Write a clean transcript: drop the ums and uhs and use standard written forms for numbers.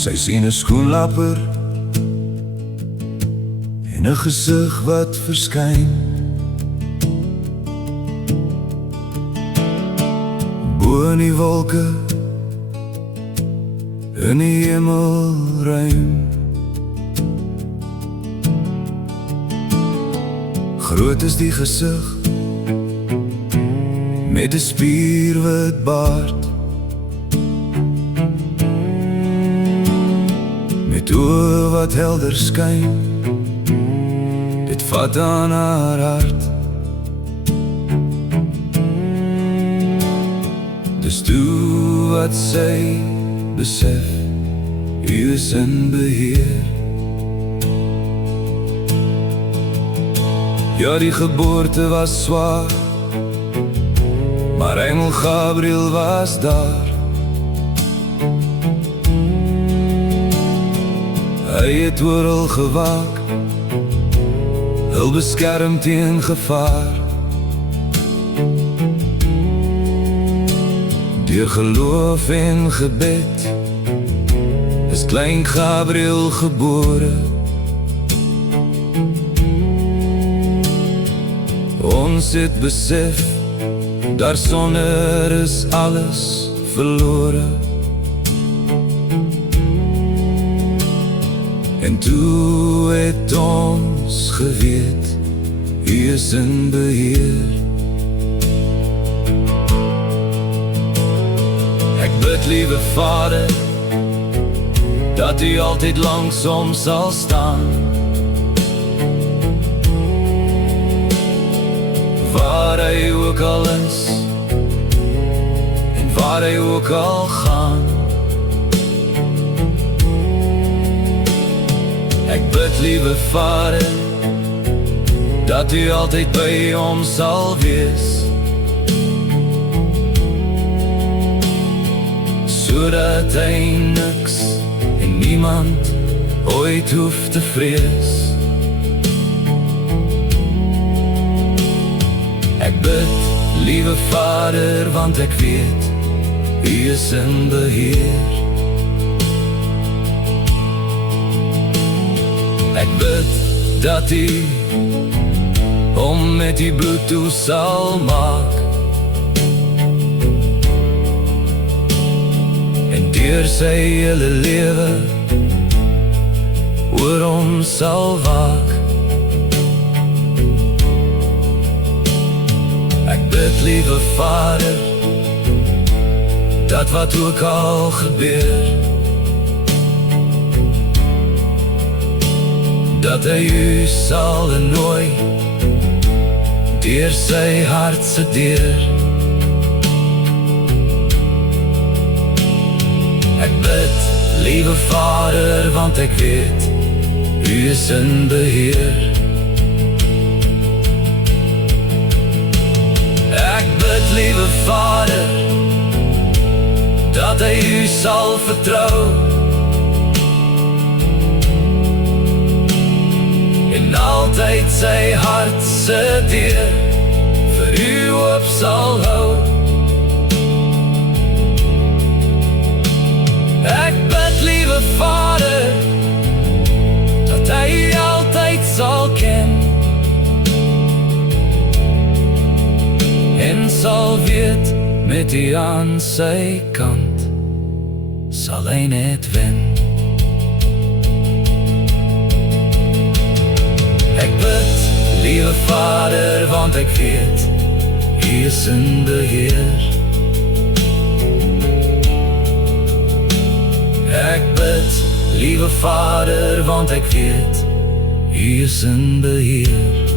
Sy sien 'n skoenlapper en 'n gesig wat verskyn. Bo in die wolke, in die hemelruim. Groot is die gesig met 'n spierwit baard, met oë wat helder skyn. Dit vat aan haar hart. Dis toe wat sy besef, U is in beheer. Ja, die geboorte was swaar, maar engel Gabriel was daar. Hy het oral gewaak, hul beskerm teen gevaar. Deur geloof en gebed is klein Gabriel gebore. Ons het besef, daarsonder is alles verlore. En toe het ons geweet, U is in beheer. Ek bid, liewe Vader, dat U altyd langs ons sal staan. Waar hy ook al is, en waar hy ook al gaan. Ek bid, liewe Vader, dat U altyd by hom sal wees, sodat hy niks en niemand ooit hoef te vrees. Ek bid, liewe Vader, want ek weet, U is in beheer. Ek bid, dat U hom met U bloed toe sal maak, en deur sy hele lewe oor hom sal waak. Ek bid, liewe Vader, dat wat ook al gebeur, dat hy U sal nooi deur sy hartse deur. Ek bid, liewe Vader, want ek weet, U is in beheer. Ek bid, liewe Vader, dat hy U sal vertrou, en altyd sy hartse deur vir U oop sal hou. Ek bid, liewe Vader, dat hy U altyd sal ken, en sal weet, met U aan sy kant sal hy net wen. Ek bid, liewe Vader, want ek weet, U is in beheer. Ek bid, liewe Vader, want ek weet, U is in beheer.